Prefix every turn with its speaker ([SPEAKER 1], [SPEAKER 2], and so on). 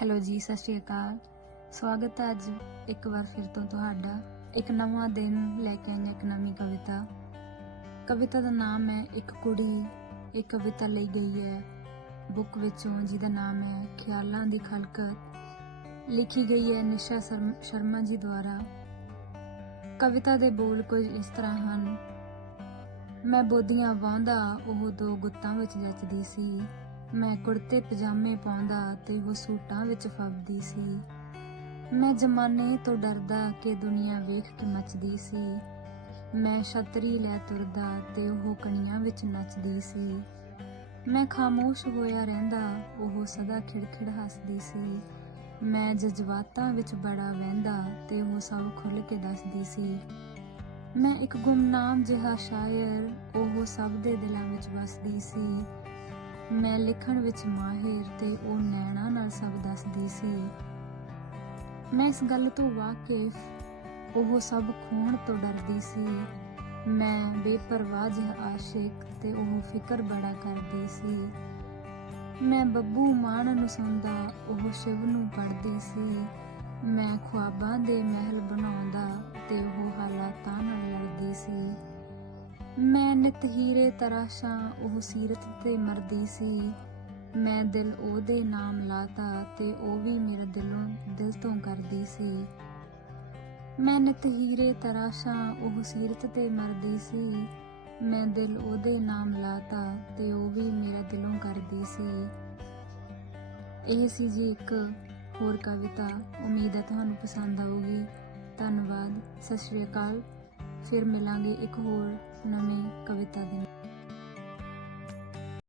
[SPEAKER 1] Hello ਜੀ, ਸਤਿ ਸ਼੍ਰੀ ਅਕਾਲ। ਸਵਾਗਤ ਹੈ ਅੱਜ ਇੱਕ ਵਾਰ ਫਿਰ ਤੋਂ ਤੁਹਾਡਾ। ਇੱਕ ਨਵਾਂ ਦਿਨ ਲੈ ਕੇ ਆਈਆਂ ਇੱਕ ਨਵੀਂ ਕਵਿਤਾ। ਕਵਿਤਾ ਦਾ ਨਾਮ ਹੈ, ਇੱਕ ਕੁੜੀ, ਇਹ ਕਵਿਤਾ ਲਈ ਗਈ ਹੈ ਬੁੱਕ ਵਿੱਚੋਂ, ਜਿਹਦਾ ਨਾਮ ਹੈ, ਖਿਆਲਾਂ ਦੀ ਖਲਕਤ। ਲਿਖੀ ਗਈ ਹੈ ਨਿਸ਼ਾ ਸ਼ਰਮ- ਸ਼ਰਮਾ ਜੀ ਦੁਆਰਾ। ਕਵਿਤਾ ਦੇ ਬੋਲ ਕੁਝ ਇਸ ਤਰ੍ਹਾਂ ਹਨ। ਮੈਂ ਬੋਧੀਆਂ ਵਾਂਦਾ ਉਹ ਦੋ ਗੁੱਤਾਂ ਵਿੱਚ ਜੱਚਦੀ ਸੀ। ਮੈਂ ਕੁੜਤੇ ਪਜਾਮੇ ਪਾਉਂਦਾ ਤੇ ਉਹ ਸੂਟਾਂ ਵਿੱਚ ਫੱਬਦੀ ਸੀ। ਮੈਂ ਜ਼ਮਾਨੇ ਤੋਂ ਡਰਦਾ ਕਿ ਦੁਨੀਆ ਵੇਖ ਕੇ ਮੱਚਦੀ ਸੀ। ਮੈਂ ਛਤਰੀ ਲੈ ਤੁਰਦਾ ਤੇ ਉਹ ਕਣੀਆਂ ਵਿੱਚ ਨੱਚਦੀ ਸੀ। ਮੈਂ ਖਾਮੋਸ਼ ਹੋਇਆ ਰਹਿੰਦਾ, ਉਹ ਸਦਾ ਖਿੜਖਿੜ ਹੱਸਦੀ ਸੀ। ਮੈਂ ਜਜ਼ਬਾਤਾਂ ਵਿੱਚ ਬੜਾ ਵਹਿੰਦਾ ਤੇ ਉਹ ਸਭ ਖੁੱਲ ਕੇ ਦੱਸਦੀ ਸੀ। ਮੈਂ ਇੱਕ ਗੁੰਮਨਾਮ ਜਿਹਾ ਸ਼ਾਇਰ, ਉਹ ਸਭ ਦੇ ਦਿਲਾਂ ਵਿੱਚ ਵਸਦੀ ਸੀ। ਮੈਂ ਲਿਖਣ ਵਿੱਚ ਮਾਹਿਰ ਤੇ ਉਹ ਨੈਣਾ ਨਾਲ ਸਭ ਦੱਸਦੀ ਸੀ। ਮੈਂ ਇਸ ਗੱਲ ਤੋਂ ਵਾਕਿਫ ਉਹ ਸਭ ਖੋਣ ਤੋਂ ਡਰਦੀ ਸੀ। ਮੈਂ ਬੇਪਰਵਾਹ ਜਿਹਾ ਆਸ਼ਿਕ ਤੇ ਉਹ ਫਿਕਰ ਬੜਾ ਕਰਦੀ ਸੀ। ਮੈਂ ਬੱਬੂ ਮਾਨ ਨੂੰ ਸੁਣਦਾ ਉਹ ਸ਼ਿਵ ਨੂੰ ਪੜਦੀ ਨਿਤ ਹੀਰੇ ਤਰਾਸ਼ਾਂ ਉਹ ਸੀਰਤ ਤੇ ਮਰਦੀ ਸੀ। ਮੈਂ ਦਿਲ ਉਹਦੇ ਨਾਮ ਲਾਤਾ ਤੇ ਉਹ ਵੀ ਮੇਰੇ ਦਿਲੋਂ, ਦਿਲ ਤੋਂ ਕਰਦੀ ਸੀ। ਮੈਂ ਨਿਤ ਹੀਰੇ ਤਰਾਸ਼ਾਂ ਉਹ ਸੀਰਤ ਤੇ ਮਰਦੀ ਸੀ। ਮੈਂ ਦਿਲ ਉਹਦੇ ਨਾਮ ਲਾਤਾ ਤੇ ਉਹ ਵੀ ਮੇਰਾ ਦਿਲੋਂ ਕਰਦੀ ਸੀ। ਇਹ ਸੀ ਜੀ ਇੱਕ ਹੋਰ ਕਵਿਤਾ। ਉਮੀਦ ਹੈ ਤੁਹਾਨੂੰ ਪਸੰਦ ਆਊਗੀ। ਧੰਨਵਾਦ। ਸਤਿ ਸ਼੍ਰੀ ਅਕਾਲ। ਫਿਰ ਮਿਲਾਂਗੇ ਇੱਕ ਹੋਰ ਨਵੀਂ 가겠다는